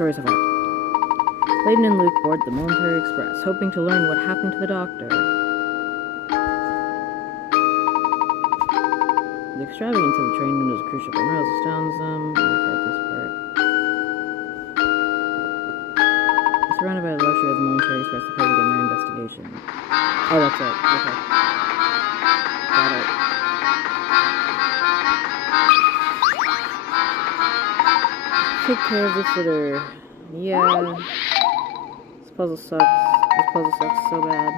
story so far. Layton and Luke board the military express, hoping to learn what happened to the doctor. The extravagance of the train known as a cruise ship on rails astounds them. This part. Surrounded by the luxury of the military express, the pair begin their investigation. Oh, that's it. Okay. Got it. Take care of this litter. Yeah. This puzzle sucks. This puzzle sucks so bad.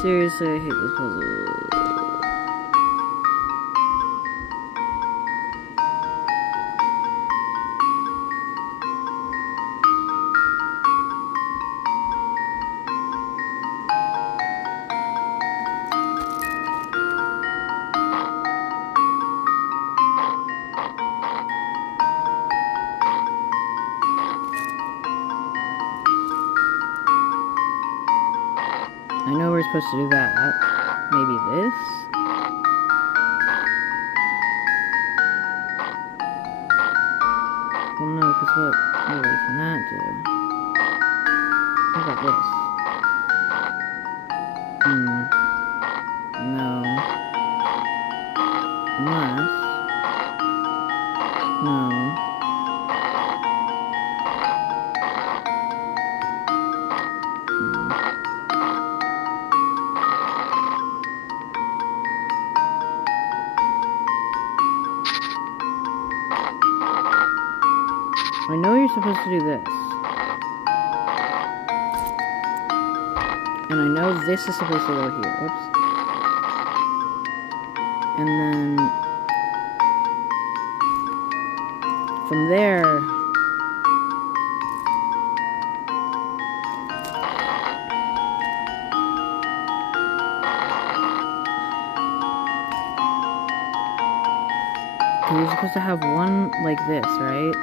Seriously, I hate this puzzle. I know we're supposed to do that. Maybe this? Well, no, because what really can that do? What about this? No. Unless... No. I know you're supposed to do this. And I know this is supposed to go here. Whoops. And then... from there... you're supposed to have one like this, right?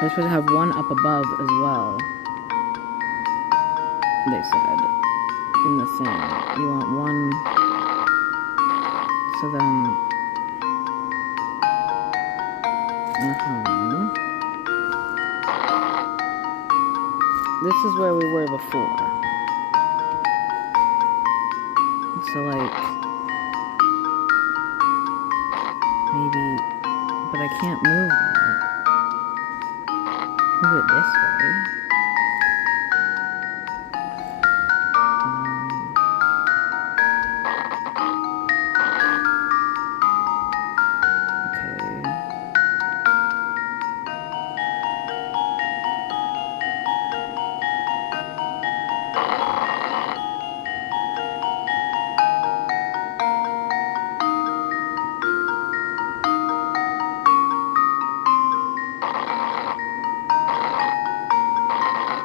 You're supposed to have one up above as well. They said. In the thing. You want one... So then... This is where we were before. So like... maybe... But I can't move that. Move it this way.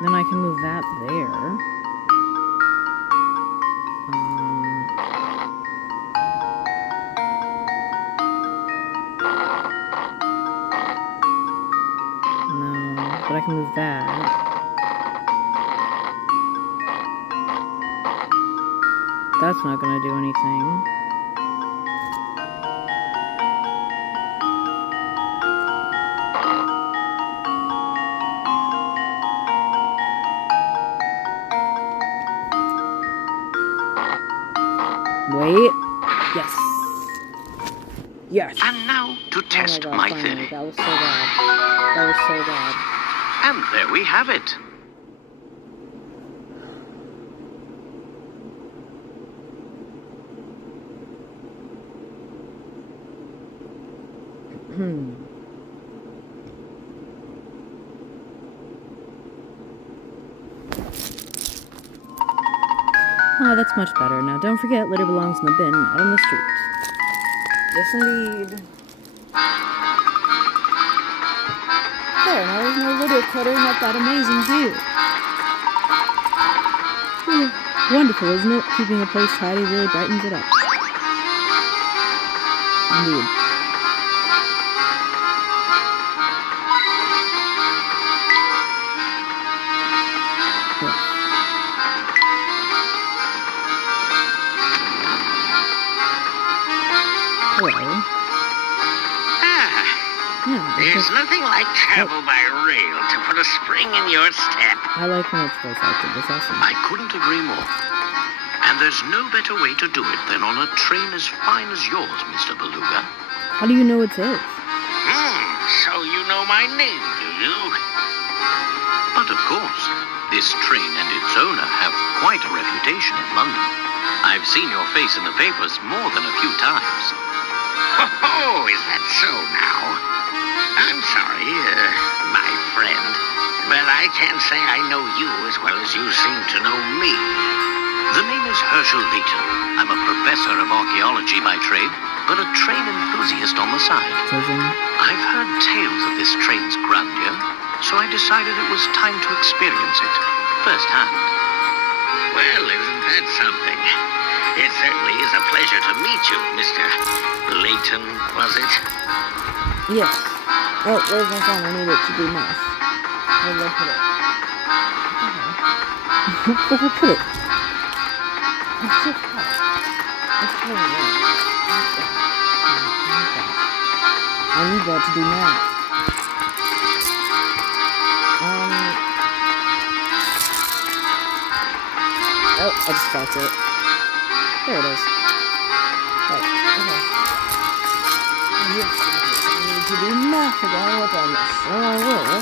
Then I can move that there. No, but I can move that. That's not gonna do anything. Wait. Yes. Yes. And now to test oh my God, theory. That was so bad. That was so bad. And there we have it. Oh, that's much better. Now, don't forget, litter belongs in the bin, not on the street. Yes, indeed. There, now there's no litter cluttering up that amazing view. Wonderful, isn't it? Keeping a place tidy really brightens it up. Indeed. Yes. Hello. Yeah, There's nothing like travel by rail to put a spring in your step. I like when it's voice acted. It's awesome. I couldn't agree more. And there's no better way to do it than on a train as fine as yours, Mr. Beluga. How do you know it's his? So you know my name, do you? But of course, this train and its owner have quite a reputation in London. I've seen your face in the papers more than a few times. Oh, is that so now? I'm sorry, my friend, but I can't say I know you as well as you seem to know me. The name is Herschel Layton. I'm a professor of archaeology by trade, but a train enthusiast on the side. I've heard tales of this train's grandeur, so I decided it was time to experience it firsthand. Well, isn't that something? It certainly is a pleasure to meet you, Mr. Layton, was it? Yes. Oh, where's my phone? I need it to do math. Where did I put it? Where did I put it? It's so hot. It's so warm. I need that to do math. Oh, I just found it. There it is. Right, okay. Yes, I need to do math again. Look on this. So I will.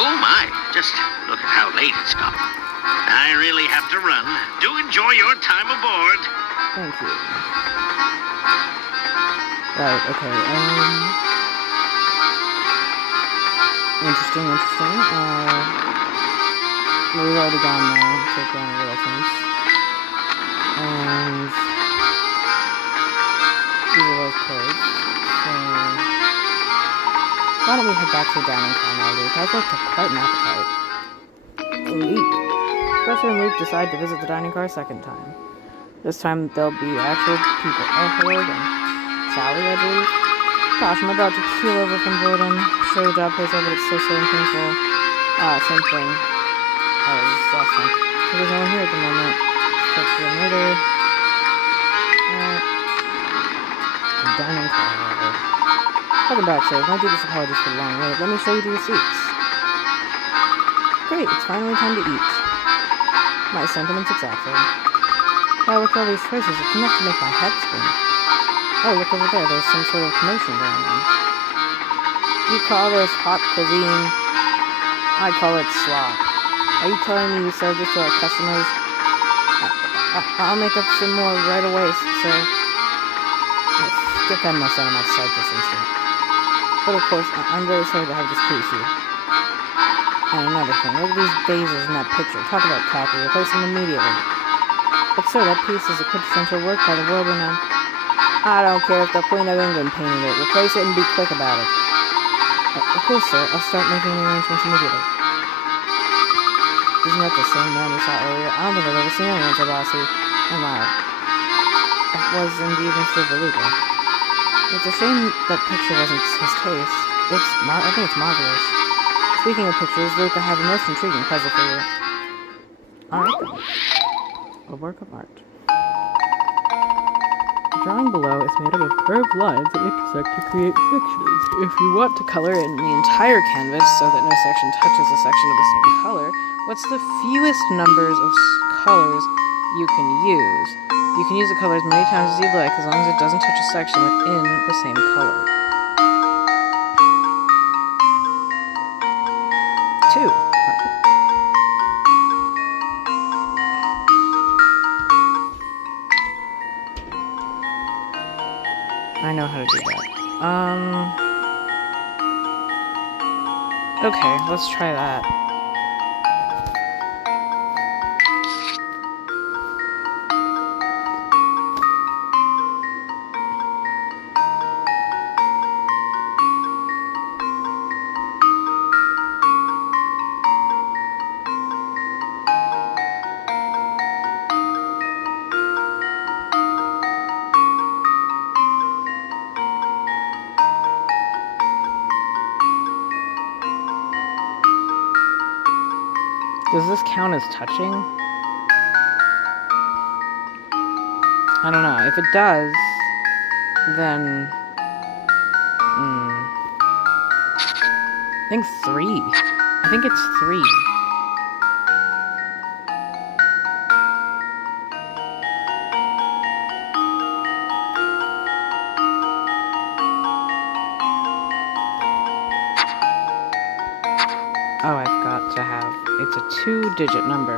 Oh my, just look at how late it's gotten. I really have to run. Do enjoy your time aboard. Thank you. Right, okay, interesting. We've already gone there, take down the elephants. And these are those codes. So why don't we head back to the dining car now, Luke? I've worked up quite an appetite. Indeed. Professor and Luke decide to visit the dining car a second time. This time there'll be actual people. Oh, hello again. Sally, I believe. Gosh, I'm about to keel over from boredom. Sure, the job pays well, but it's so slow and painful. Same thing. I was exhausted. So there's no one here at the moment. Check them later. Dining car. Welcome back, sir. My deepest apologies for the long wait. Let me show you to your seats. Great, it's finally time to eat. My sentiments exactly. Wow, look at all these choices. It's enough to make my head spin. Oh, look over there. There's some sort of commotion going on. You call this hot cuisine? I call it slop. Are you telling me you serve this to our customers? I'll make up some more right away, sir. Get that mess out of my sight this instant. But of course, I'm very sorry to have displeased you. And another thing, look at these vases in that picture. Talk about tacky. Replace them immediately. But sir, that piece is a quintessential work by the world-renowned... I don't care if the Queen of England painted it. Replace it and be quick about it. Of course, sir. I'll start making the arrangements immediately. Isn't that the same man we saw earlier? I don't think I've ever seen anyone so bossy. Oh my. That was indeed Mr. Beluga. It's a shame that picture wasn't his taste. I think it's marvelous. Speaking of pictures, Luke, I have a most intriguing puzzle for you. Alright then. A work of art. The drawing below is made up of curved lines that intersect to create sections. If you want to color in the entire canvas so that no section touches a section of the same color, what's the fewest numbers of colors you can use? You can use the color as many times as you'd like, as long as it doesn't touch a section within the same color. 2. I know how to do that. Okay, let's try that. Does this count as touching? I don't know. If it does, then... I think 3. I think it's 3. Oh, I've got to have... It's a 2-digit number.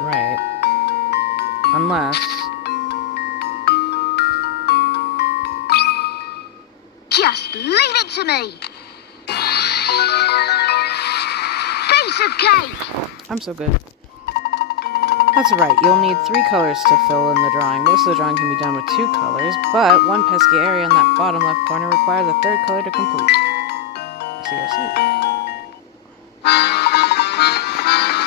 Right. Unless... Just leave it to me! Piece of cake! I'm so good. That's right, you'll need 3 colors to fill in the drawing. Most of the drawing can be done with 2 colors, but one pesky area in that bottom left corner requires a 3rd color to complete. I see.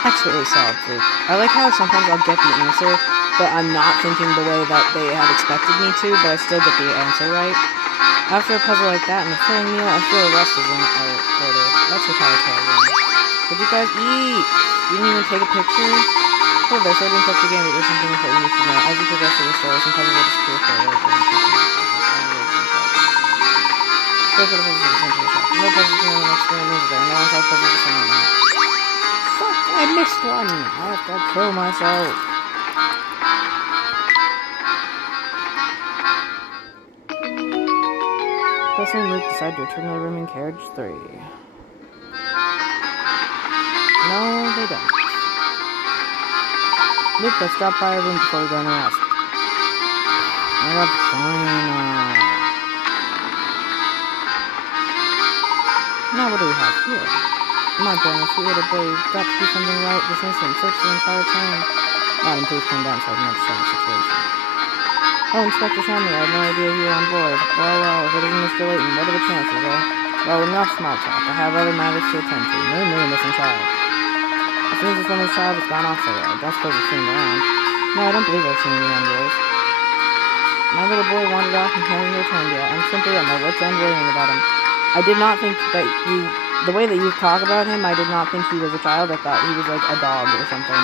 Expertly solved, Luke. I like how sometimes I'll get the answer, but I'm not thinking the way that they had expected me to, but I still get the answer right. After a puzzle like that and a filling meal, I feel the rest is in order. That's your title again. Did you guys eat? You didn't even take a picture? Hold this, I didn't touch the game, but there's something important you should know. As you progress through the story, some puzzles will disappear for a little bit. Go for the puzzles at the center of the shop. No puzzles can the next screen is there. No one solves puzzles the same right now. Fuck, I missed one! I have to kill myself. Presley and Luke decide to return to the room in carriage 3. No, they don't. Luke, let's drop by our room before we go anywhere else. I got fine. Now what do we have here? Come on, boy, sweet little boy, you've got to do something right this instant. Search the entire train. Madam, please come down so I can understand the situation. Oh, Inspector Shanley, I had no idea you were on board. Well, if it isn't Mr. Layton, what are the chances, eh? Well, enough small talk. I have other matters to attend to, namely a missing child. As soon as this woman's child has gone off somewhere, I don't suppose you've seen him around. No, I don't believe I've seen any young boys. My little boy wandered off and hasn't returned yet. I'm simply at my wit's end worrying about him. I did not think that you... The way that you talk about him, I did not think he was a child. I thought he was like a dog or something.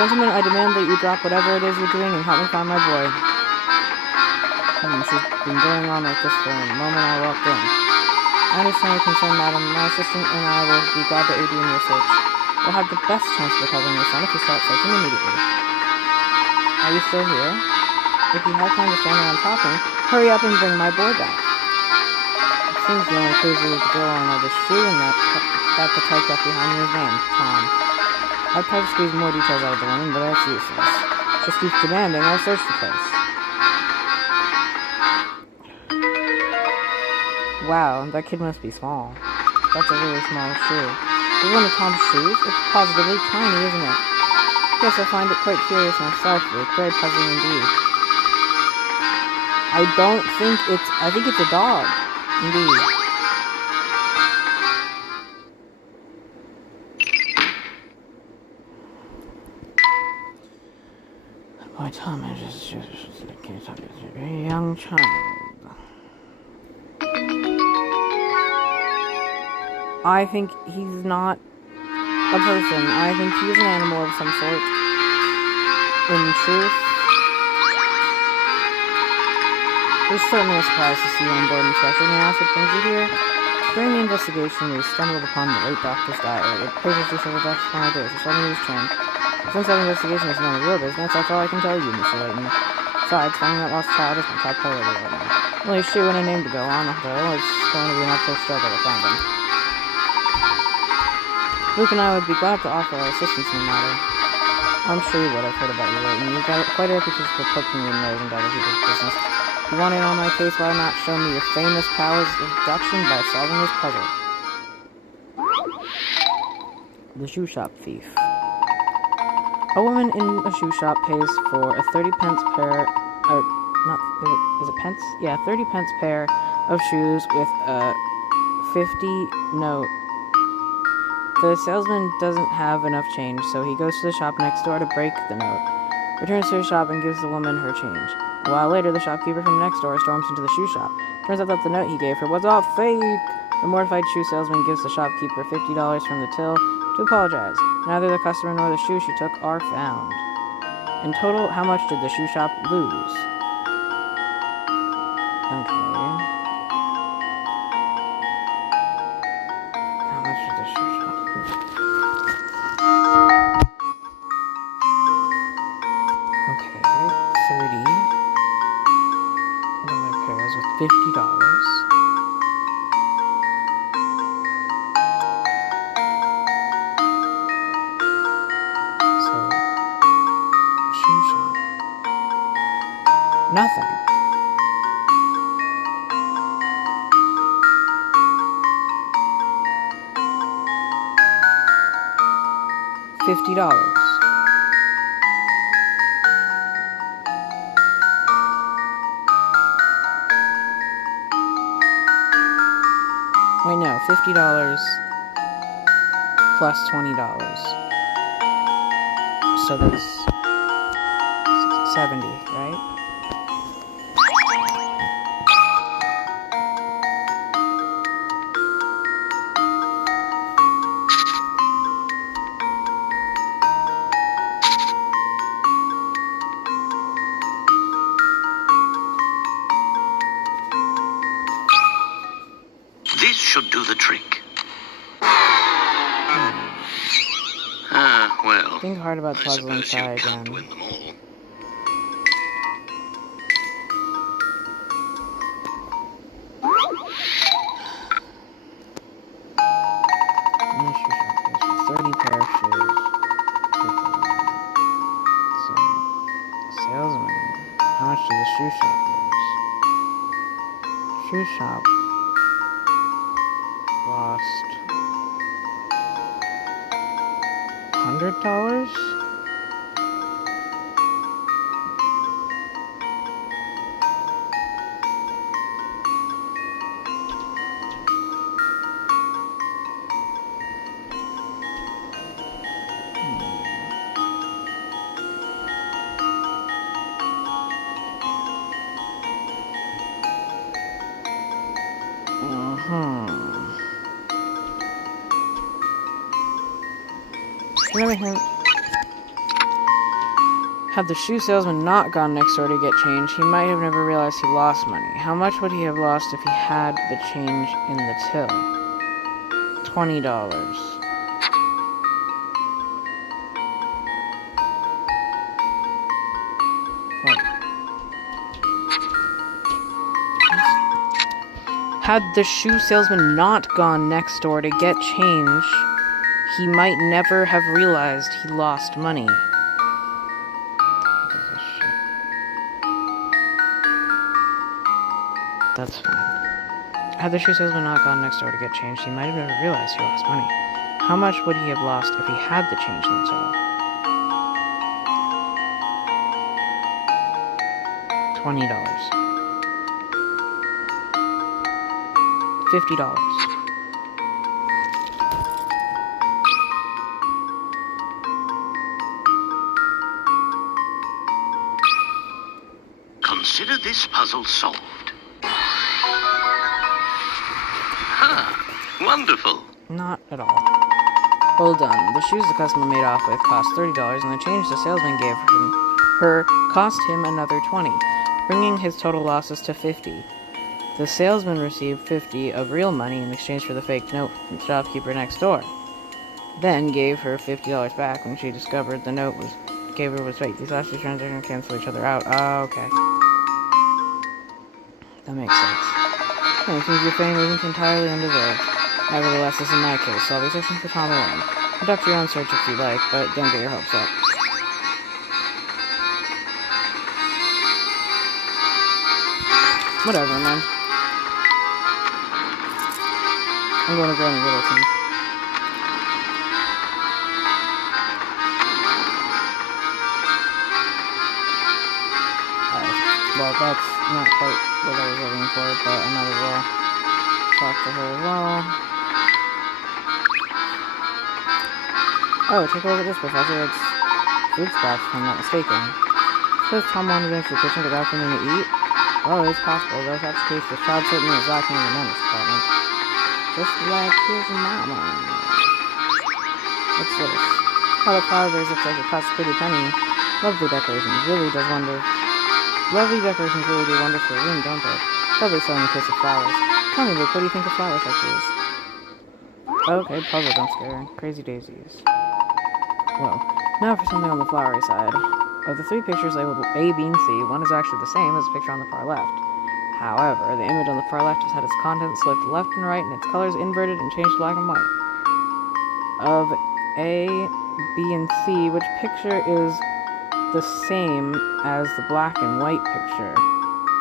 Gentlemen, I demand that you drop whatever it is you're doing and help me find my boy. She's been going on like this for the moment I walked in. I understand your concern, madam. My assistant and I will be glad to aid you in your search. We'll have the best chance of recovering your son if you start searching immediately. Are you still here? If you have time to stand around talking, hurry up and bring my boy back. It seems the only clues is the girl on the shoe and that the type left behind me is named Tom. I've tried to squeeze more details out of the woman, but that's useless. Just keep demanding I search the place. Wow, that kid must be small. That's a really small shoe. Is one of Tom's shoes? It's positively tiny, isn't it? Yes, I find it quite curious myself, Luke. Very puzzling indeed. I think it's a dog. Indeed. My Tom is just a young child. I think he's not a person. I think he's an animal of some sort. In truth. It was certainly a surprise to see you on board, Inspector. May I ask what brings you here? During the investigation, we stumbled upon the late doctor's diary. It places you several doctors upon our doors, so 7 years trained. Since that investigation is none of your business, that's all I can tell you, Mr. Layton. Besides, finding that lost child is my top priority right now. Only shoe and a name to go on, though. It's going to be an uphill struggle to find him. Luke and I would be glad to offer our assistance in the matter. I'm sure you would. I've heard about you, Layton. You've got quite a reputation for poking your nose into other people's business. You want in on my case, why not show me your famous powers of deduction by solving this puzzle? The shoe shop thief. A woman in a shoe shop pays for a 30-pence pair, is it pence? Yeah, 30-pence pair of shoes with a 50 note. The salesman doesn't have enough change, so he goes to the shop next door to break the note, returns to his shop and gives the woman her change. A while later, the shopkeeper from next door storms into the shoe shop. Turns out that the note he gave her was all fake. The mortified shoe salesman gives the shopkeeper $50 from the till to apologize. Neither the customer nor the shoe she took are found. In total, how much did the shoe shop lose? Okay. How much did the shoe shop lose? Okay, 30 dollar pairs with $50. So, shoe shop. Nothing. $50. Wait, no, $50 plus $20. So that's 70, right? This should do the trick. Well, Think hard about the I puzzle and suppose try you can't again. win them all. No shoe shop goes for 30 pair of shoes. So, salesman. How much did the shoe shop lose? Shoe shop lost $100? Another hint. Had the shoe salesman not gone next door to get change, he might have never realized he lost money. How much would he have lost if he had the change in the till? $20. What? Had the shoe salesman not gone next door to get change, he might never have realized he lost money. That's fine. Had the shoe salesman not gone next door to get change, he might have never realized he lost money. How much would he have lost if he had the change in the till? $20. $50. Consider this puzzle solved. Ha! Wonderful. Not at all. Well done. The shoes the customer made off with cost $30, and the change the salesman gave her cost him another $20, bringing his total losses to $50. The salesman received $50 of real money in exchange for the fake note from the shopkeeper next door, then gave her $50 back when she discovered the note was fake. These last two transactions cancel each other out. Okay. That makes sense. It seems your fame isn't entirely undeserved. Nevertheless, this is my case, so I'll be searching for Tom alone. Conduct your own search if you like, but don't get your hopes up. Whatever, man. I'm going to Granny Littleton. Well, that's not quite what I was looking for, but I might as well talk to her as well. Oh, take a look at this, Professor. It's food scraps, if I'm not mistaken. Suppose Tom wandered into the kitchen without something to eat? Oh, it's possible. Though if that's the case, the child certainly is lacking in the menace department. just like his mama. What's this? Oh, the flower vase looks like it costs a pretty penny. Lovely decorations really do wonder for a room, don't they? Probably so in the case of flowers. Tell me, Luke, what do you think of flowers like these? Okay, puzzle jump scare. Crazy daisies. Well, now for something on the flowery side. Of the three pictures labeled A, B, and C, one is actually the same as the picture on the far left. However, the image on the far left has had its contents flipped left and right and its colors inverted and changed to black and white. Of A, B, and C, which picture is the same as the black and white picture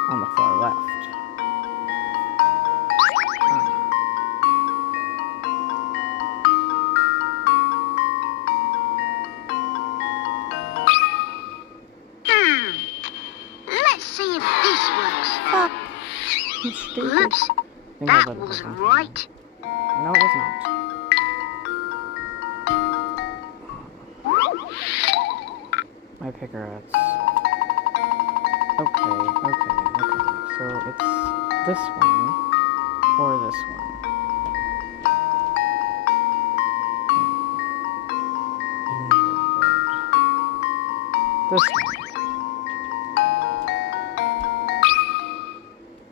on the far left? Let's see if this works. You stupid. Oops, that wasn't right. No, it was not. My pickerettes. Okay. So it's this one or this one. This one.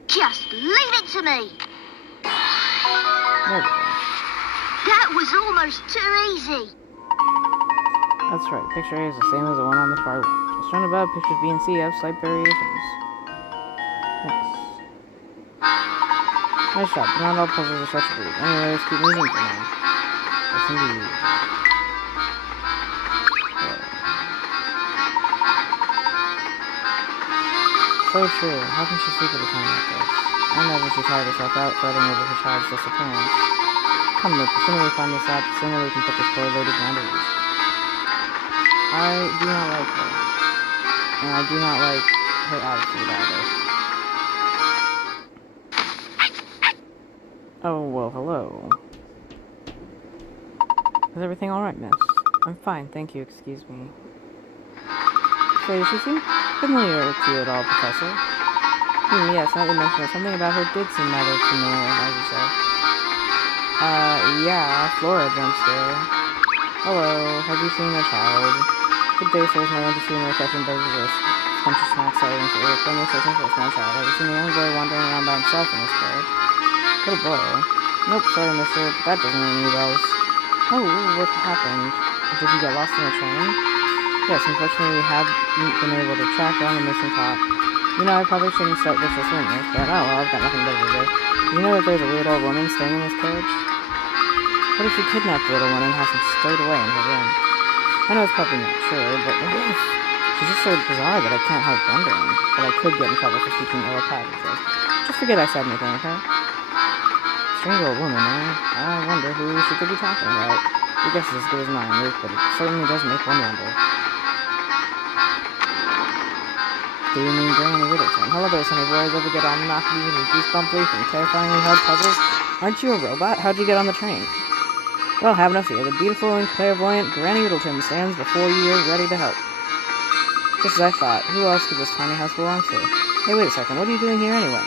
Just leave it to me. There we go. That was almost too easy. That's right, picture A is the same as the one on the far left. As shown above, pictures B and C have slight variations. Thanks. Nice job, but not all puzzles are such a breed. Anyway, let's keep moving for now. Yes, indeed. So true. How can she sleep at a time like this? I imagine she tired herself out fretting over her child's disappearance. Come, Luke, the sooner we find this out, the sooner we can put this poor lady's mind at ease. I do not like her. And I do not like her attitude either. Oh, well, hello. Is everything alright, miss? I'm fine, thank you, excuse me. Say, does she seem familiar to you at all, Professor? Yes, now that you mention it, something about her did seem rather familiar, as you say. Yeah, Flora jump scare. Hello, have you seen a child? Good day, sir. No one to see no refreshing beverages or scrumptious snacks items or friendly searching for a small child. Have you seen a young boy wandering around by himself in this carriage? Little boy. Nope, sorry, mister, but that doesn't ring any bells. Oh, what happened? Did he get lost in the train? Yes, unfortunately we haven't been able to track down the missing cop. You know, I probably shouldn't start vicious rumors, but oh well, I've got nothing better to do. Do you know that there's a weird old woman staying in this carriage? What if she kidnapped the little one and has him stowed away in her room? I know it's probably not true, but what if? She's just so bizarre that I can't help wondering. But I could get in trouble for speaking ill of packages. Just forget I said anything, okay? Strange old woman, eh? I wonder who she could be talking about. Your guess is as good as mine, Luke, but it certainly does make one wonder. Do you mean Granny Whittington? Hello there, sonny boys. Ever get all knocky and goosebumpy from terrifyingly hard puzzles? Aren't you a robot? How'd you get on the train? Well, have no fear. The beautiful and clairvoyant Granny Whittleton stands before you, ready to help. Just as I thought. Who else could this tiny house belong to? Hey, wait a second. What are you doing here anyway?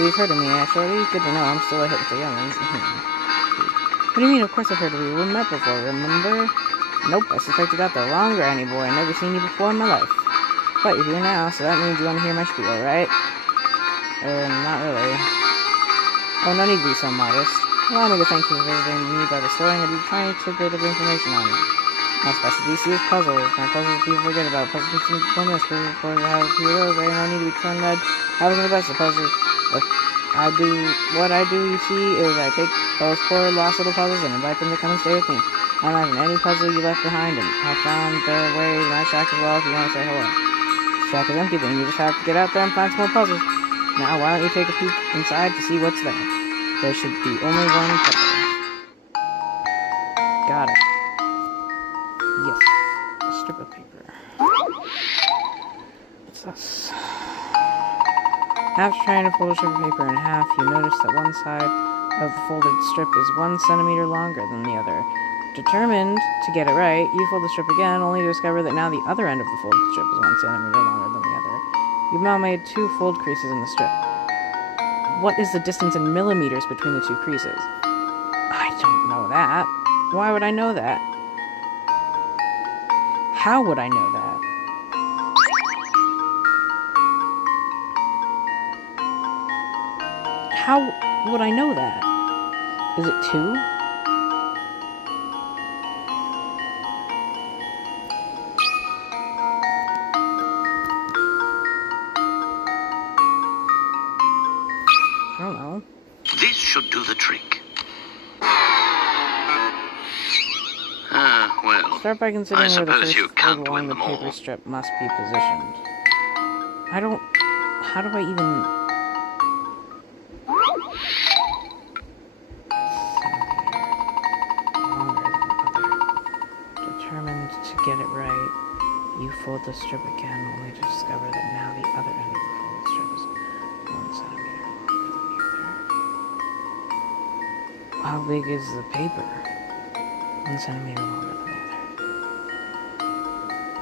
So you've heard of me, Shorty? Good to know. I'm still a hit with the young'uns. What do you mean? Of course I've heard of you. We met before, remember? Nope, I suspected that the wrong Granny boy. I've never seen you before in my life. But you're here now, so that means you want to hear my spiel, right? Not really. Oh, no need to be so modest. Allow me to thank you for visiting me by bestowing a tiny tidbit of information on me. My specialty is puzzles. My puzzles people forget about. Puzzles keeps them for mystery. For how few of those, I no need to be turned red. I was the best of puzzles. What I do, you see, is I take those poor lost little puzzles and invite them to come and stay with me. I imagine any puzzle you left behind and have found their way to my shack as well if you want to say hello. This shack is empty, then you just have to get out there and find some more puzzles. Now, why don't you take a peek inside to see what's there? There should be only one puzzle. Got it. Yes. A strip of paper. What's this? After trying to fold a strip of paper in half, you notice that one side of the folded strip is 1 centimeter longer than the other. Determined to get it right, you fold the strip again, only to discover that now the other end of the folded strip is 1 centimeter longer than the other. You've now made 2 fold creases in the strip. What is the distance in millimeters between the two creases? I don't know that. Why would I know that? How would I know that? How would I know that? Is it 2? I don't know. This should do the trick. Well, Start by considering where the suppose first you fold can't along win the them paper all. strip must be positioned. I don't... How do I even... Determined to get it right, you fold the strip again, only to discover that now the other end of the folded strip is 1 centimeter longer than the other. How big is the paper? 1 centimeter longer than the other.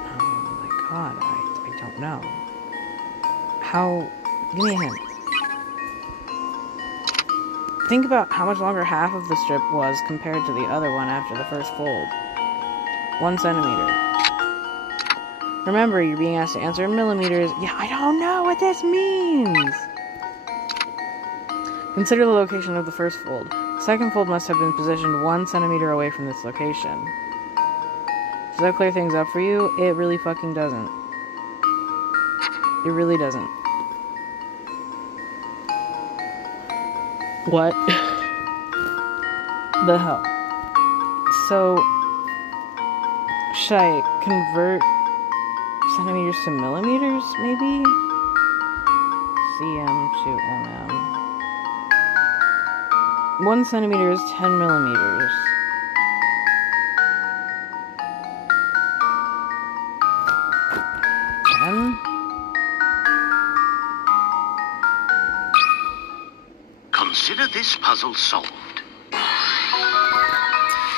Oh my god, I don't know. How... Give me a hint. Think about how much longer half of the strip was compared to the other one after the first fold. 1 centimeter. Remember, you're being asked to answer in millimeters. Yeah, I don't know what this means! Consider the location of the first fold. The second fold must have been positioned 1 centimeter away from this location. Does that clear things up for you? It really fucking doesn't. It really doesn't. What the hell? So, should I convert centimeters to millimeters, maybe? cm to mm. 1 centimeter is 10 millimeters. Consider this puzzle solved.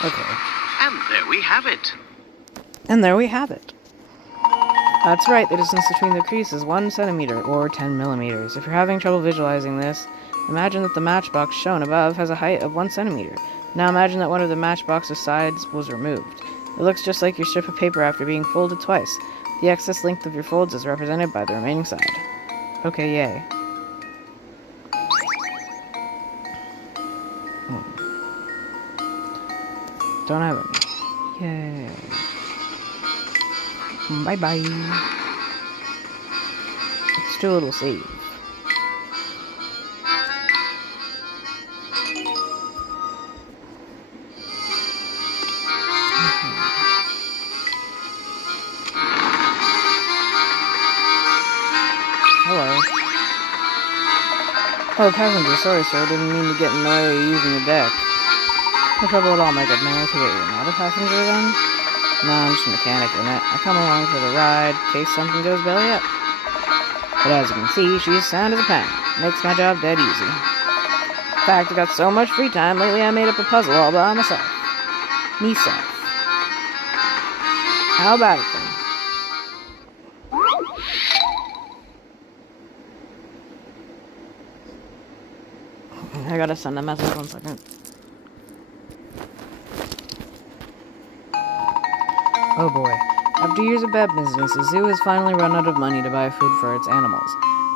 Okay. And there we have it. And there we have it. That's right, the distance between the crease is 1 centimeter, or 10 millimeters. If you're having trouble visualizing this, imagine that the matchbox shown above has a height of 1 centimeter. Now imagine that one of the matchbox's sides was removed. It looks just like your strip of paper after being folded twice. The excess length of your folds is represented by the remaining side. Okay, yay. Don't have any. Yay. Bye-bye. Let's do a little save. Hello. Oh, passenger, sorry sir, didn't mean to get in the way of using the deck. No trouble at all, my good man. I take it you're not a passenger then? No, I'm just a mechanic in it. I come along for the ride in case something goes belly up. But as you can see, she's sound as a pen. Makes my job dead easy. In fact, I got so much free time lately I made up a puzzle all by myself. Myself. How about it then? I gotta send a message, 1 second. Oh boy. After years of bad business, the zoo has finally run out of money to buy food for its animals.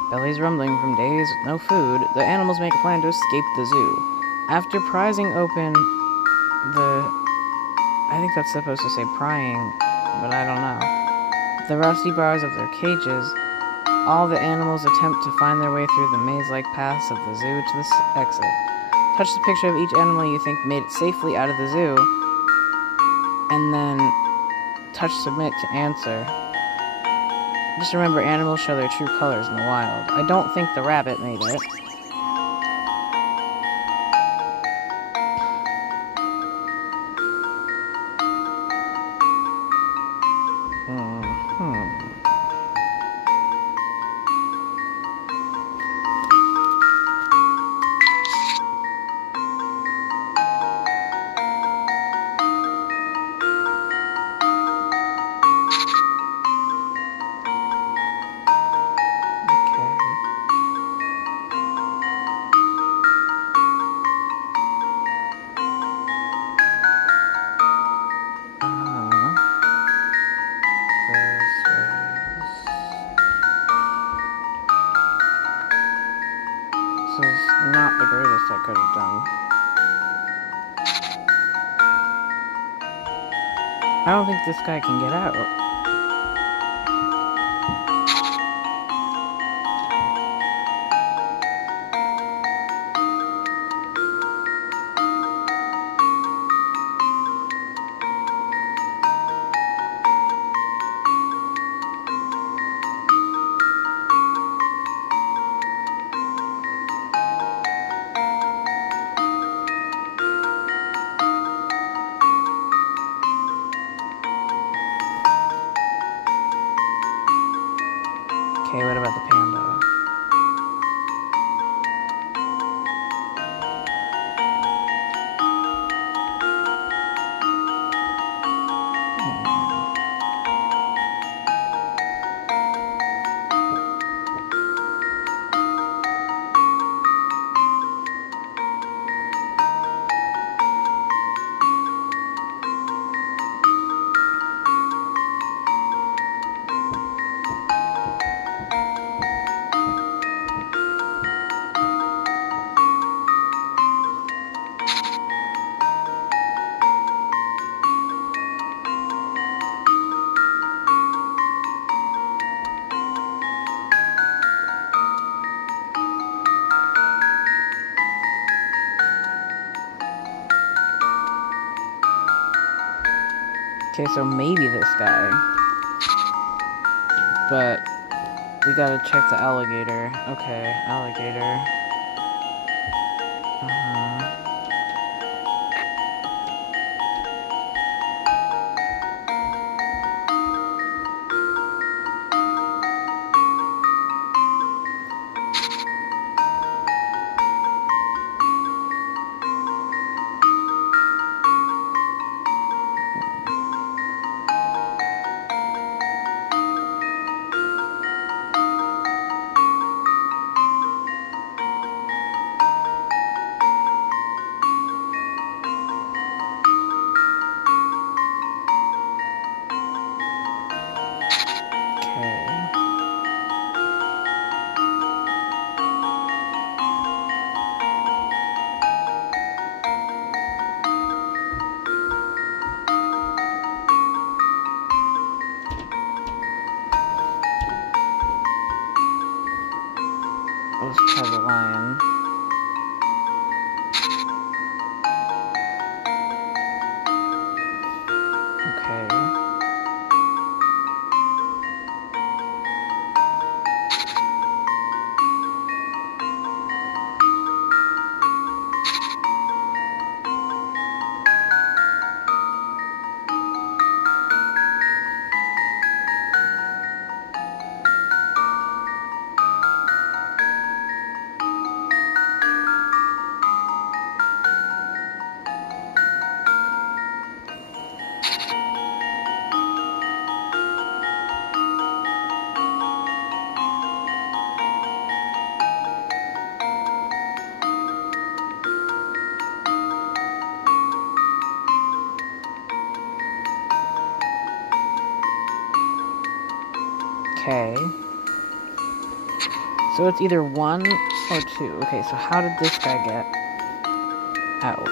Bellies rumbling from days with no food, the animals make a plan to escape the zoo. After prizing open the... I think that's supposed to say prying, but I don't know. The rusty bars of their cages, all the animals attempt to find their way through the maze-like paths of the zoo to the exit. Touch the picture of each animal you think made it safely out of the zoo, and then touch submit to answer. Just remember, animals show their true colors in the wild. I don't think the rabbit made it. could have done. I don't think this guy can get out. Okay, what about the panda? Okay, so maybe this guy. But we gotta check the alligator. Okay, alligator. Let's try the lion. Okay. Okay. So it's either 1 or 2. Okay, so how did this guy get out?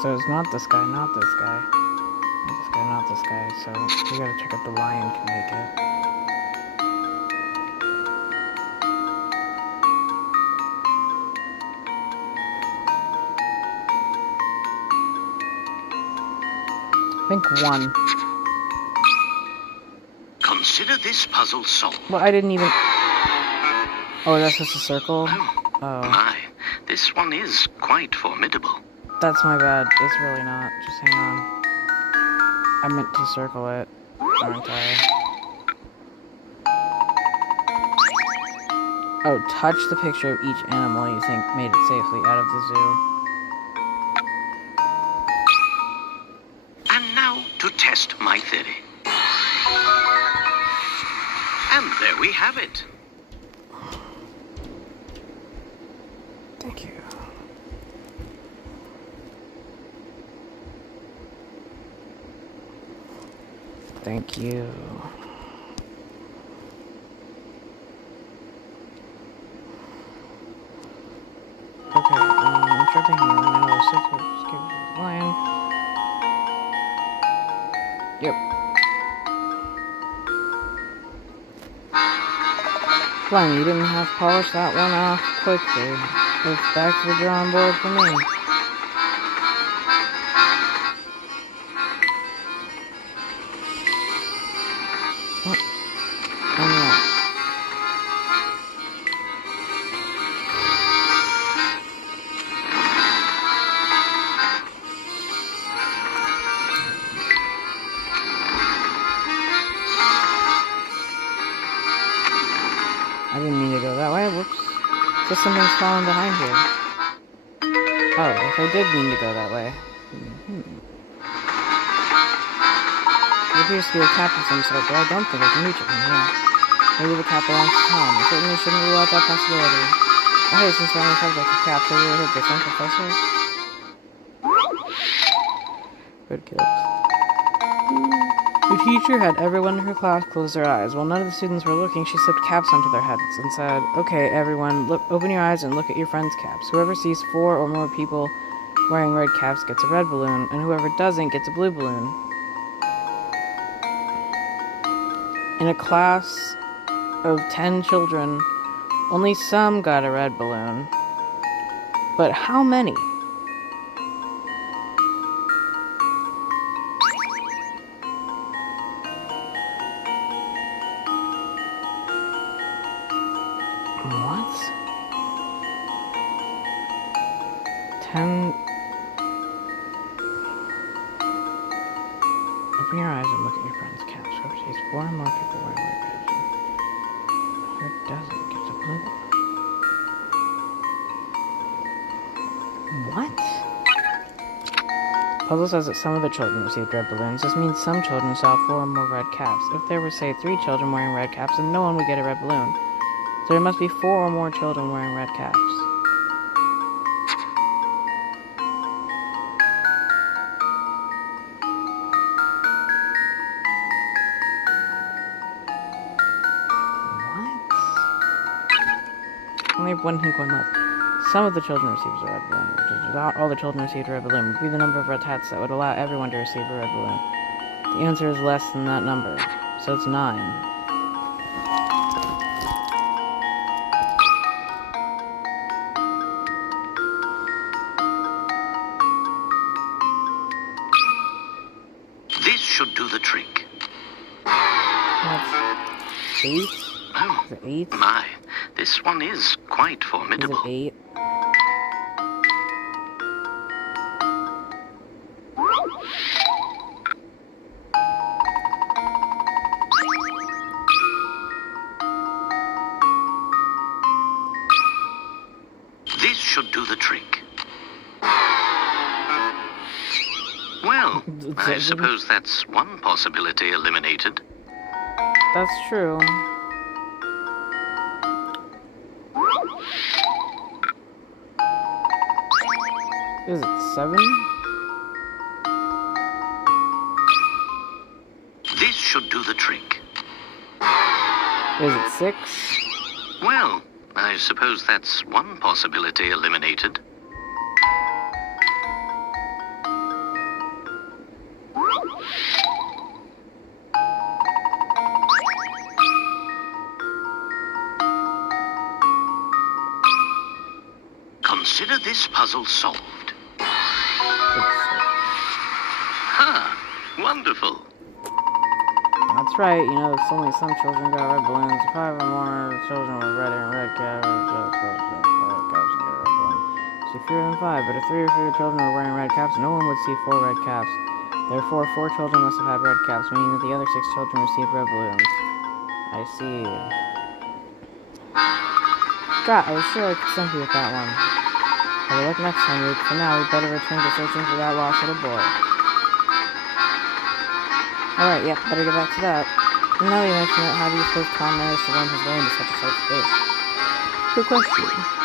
So it's not this guy, not this guy. Not this guy, not this guy. So we gotta check if the lion can make it. I think 1. Consider this puzzle solved. Well, I didn't even... Oh, that's just a circle? Oh. My, this one is quite formidable. That's my bad. It's really not. Just hang on. I meant to circle it, aren't I? Oh, touch the picture of each animal you think made it safely out of the zoo. And now to test my theory. And there we have it. Thank you. Thank you. Okay, I'm sure thinking of the middle of the line. Yep. Fine, you didn't have to polish that one off quickly. It's back to the drawing board for me. I didn't mean to go that way. Whoops. Just something's falling behind here. Oh, if I did mean to go that way. There appears to be a cap of some sort, but I don't think I can reach it from here. Maybe the cap belongs to Tom. I certainly shouldn't rule out that possibility. Oh, hey, since we're on the subject of caps, have you ever heard the same professor? Good kids. The teacher had everyone in her class close their eyes. While none of the students were looking, she slipped caps onto their heads and said, "Okay, everyone, open your eyes and look at your friends' caps. Whoever sees 4 or more people wearing red caps gets a red balloon, and whoever doesn't gets a blue balloon." In a class of 10 children, only some got a red balloon. But how many? What? 10. Open your eyes and look at your friend's caps. Whoever sees 4 or more people wearing red caps, whoever doesn't gets a blue. What? Puzzle says that some of the children received red balloons. This means some children saw 4 or more red caps. If there were, say, 3 children wearing red caps, then no one would get a red balloon. So there must be 4 or more children wearing red caps. What? Only have one pink one left. Some of the children received a red balloon. Not all the children received a red balloon would be the number of red hats that would allow everyone to receive a red balloon. The answer is less than that number, so it's 9. This should do the trick. That's 8? Oh, Is it 8? my. This one is quite Is formidable. it 8? This should do the trick. Well, I suppose that's one possibility eliminated. That's true. Is it 7? This should do the trick. Is it 6? Well, I suppose that's one possibility eliminated. Consider this puzzle solved. Ha! Wonderful. That's right, you know, it's only some children got red balloons. 5 or more children with red and red caps, just red caps and get a red balloon. See fewer than 5, but if 3 or fewer children were wearing red caps, no one would see 4 red caps. Therefore, 4 children must have had red caps, meaning that the other 6 children received red balloons. I see. forgot. I was sure I could stump you with that one. Better luck next time, Luke. For now, we better return to searching for that lost little boy. Alright, yep, better get back to that. Now that you mention it, how do you suppose Tom managed to run his way into such a tight space? Good question.